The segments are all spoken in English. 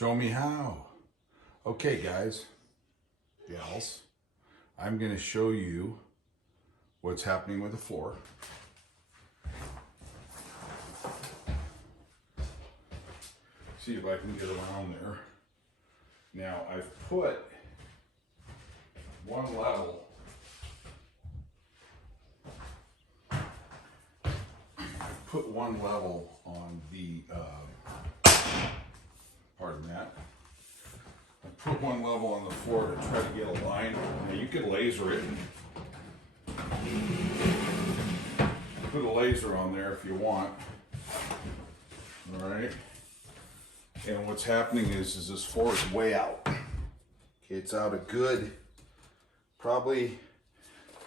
Show me how. Okay, guys, gals, I'm going to show you what's happening with the floor. See if I can get around there. Now, I've put one level. Put one level on the, pardon that. I put one level on the floor to try to get a line. Now you could laser it. Put a laser on there if you want. All right. And what's happening is this floor is way out. Okay, it's out a good, probably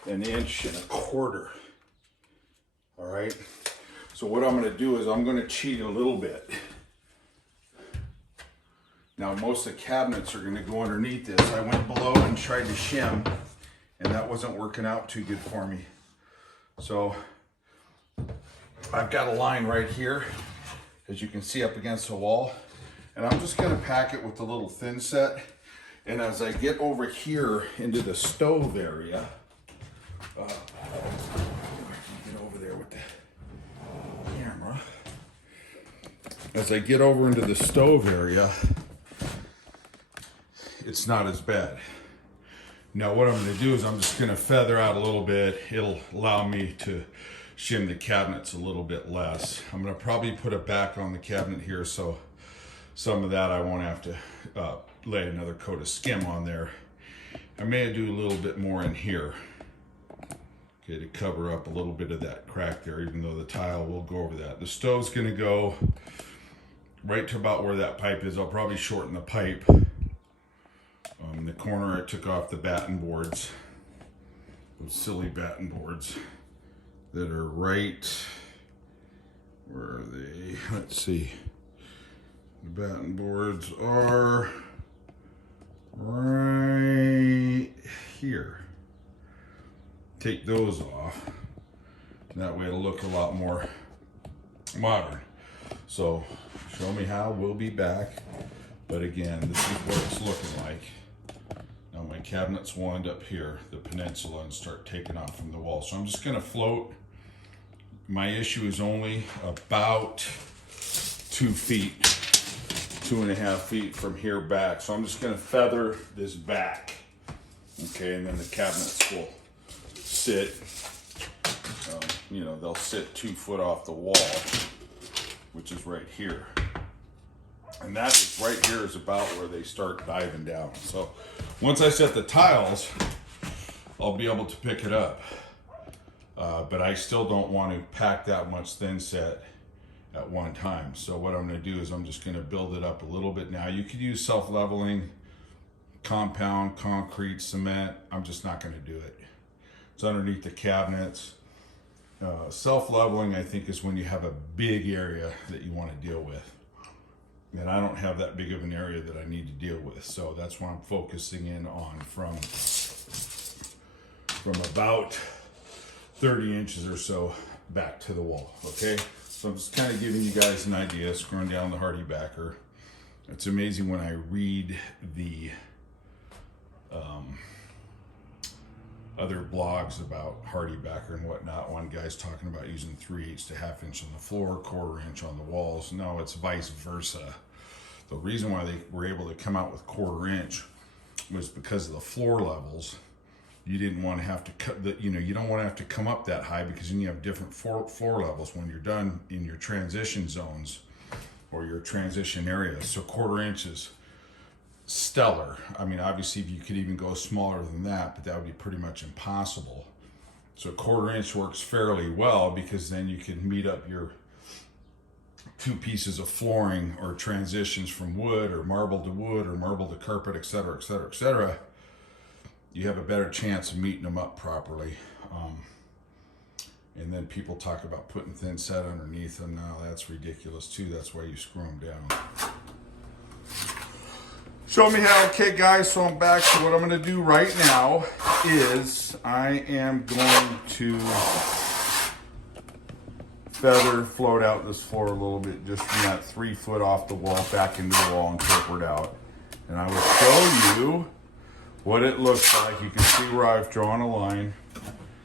1.25 inches. All right. So what I'm going to do is I'm going to cheat a little bit. Now most of the cabinets are going to go underneath this. I went below and tried to shim, and that wasn't working out too good for me. So I've got a line right here, as you can see up against the wall, and I'm just going to pack it with a little THINSET. And as I get over here into the stove area, get over there with the camera. As I get over into the stove area, it's not as bad. Now what I'm going to do is I'm just going to feather out a little bit. It'll allow me to shim the cabinets a little bit less. I'm going to probably put it back on the cabinet here, so some of that I won't have to lay another coat of skim on there. I may do a little bit more in here, okay, to cover up a little bit of that crack there, even though the tile will go over that. The stove's going to go right to about where that pipe is. I'll probably shorten the pipe. In the corner, I took off the batten boards, those silly batten boards that are right, where are they? Let's see. The batten boards are right here. Take those off. That way it'll look a lot more modern. So, show me how, we'll be back. But again, this is what it's looking like. Now my cabinets will end up here, the peninsula, and start taking off from the wall. So I'm just gonna float. My issue is only about 2 feet, 2.5 feet from here back. So I'm just gonna feather this back. Okay, and then the cabinets will sit, they'll sit 2 foot off the wall, which is right here. And that is right here is about where they start diving down. So once I set the tiles, I'll be able to pick it up. But I still don't want to pack that much THINSET at one time. So what I'm going to do is I'm just going to build it up a little bit now. You could use self-leveling, compound, concrete, cement. I'm just not going to do it. It's underneath the cabinets. Self-leveling, I think, is when you have a big area that you want to deal with. And I don't have that big of an area that I need to deal with. So that's what I'm focusing in on from about 30 inches or so back to the wall, okay? So I'm just kind of giving you guys an idea, scrolling down the Hardibacker. It's amazing when I read the other blogs about Hardibacker and whatnot. One guy's talking about using 3/8 to 1/2 inch on the floor, 1/4 inch on the walls. No, it's vice versa. The reason why they were able to come out with 1/4 inch was because of the floor levels. You didn't want to have to cut the, you don't want to have to come up that high, because then you have different floor levels when you're done in your transition zones or your transition areas. So 1/4 inch is stellar. I mean, obviously if you could even go smaller than that, but that would be pretty much impossible. So 1/4 inch works fairly well, because then you can meet up your 2 pieces of flooring or transitions from wood or marble to wood or marble to carpet, etc., etc., etc. You have a better chance of meeting them up properly. And then people talk about putting THINSET underneath them. Now that's ridiculous too. That's why you screw them down. Show me how. Okay guys, so I'm back. So what I'm going to do right now is I am going to feather float out this floor a little bit, just from that 3 foot off the wall back into the wall and taper it out. And I will show you what it looks like. You can see where I've drawn a line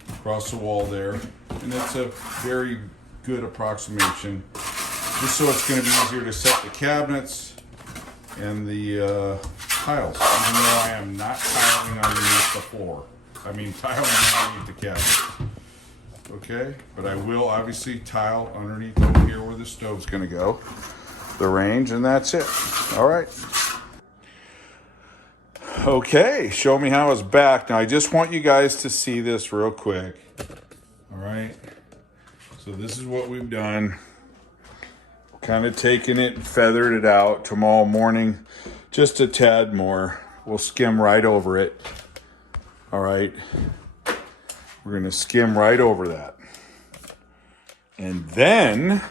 across the wall there. And it's a very good approximation, just so it's going to be easier to set the cabinets and the tiles, even though I am not tiling underneath the floor. I mean tiling underneath the cabinet. Okay, but I will obviously tile underneath over here where the stove's going to go, the range, and that's it. All right. Okay, show me how it's back. Now I just want you guys to see this real quick. All right. So this is what we've done. Kind of taken it and feathered it out. Tomorrow morning, just a tad more. We'll skim right over it. All right. We're going to skim right over that. And then,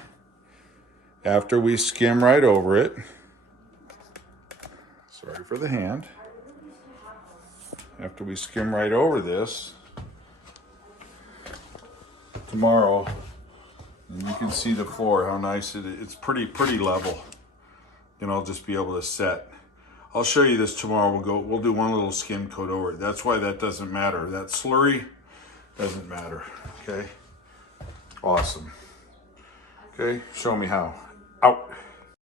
after we skim right over it, sorry for the hand. After we skim right over this, tomorrow, and you can see the floor, how nice it is. It's pretty level. And I'll just be able to set. I'll show you this tomorrow. We'll do one little skim coat over it. That's why that doesn't matter. That slurry doesn't matter. Okay? Awesome. Okay, show me how. Out.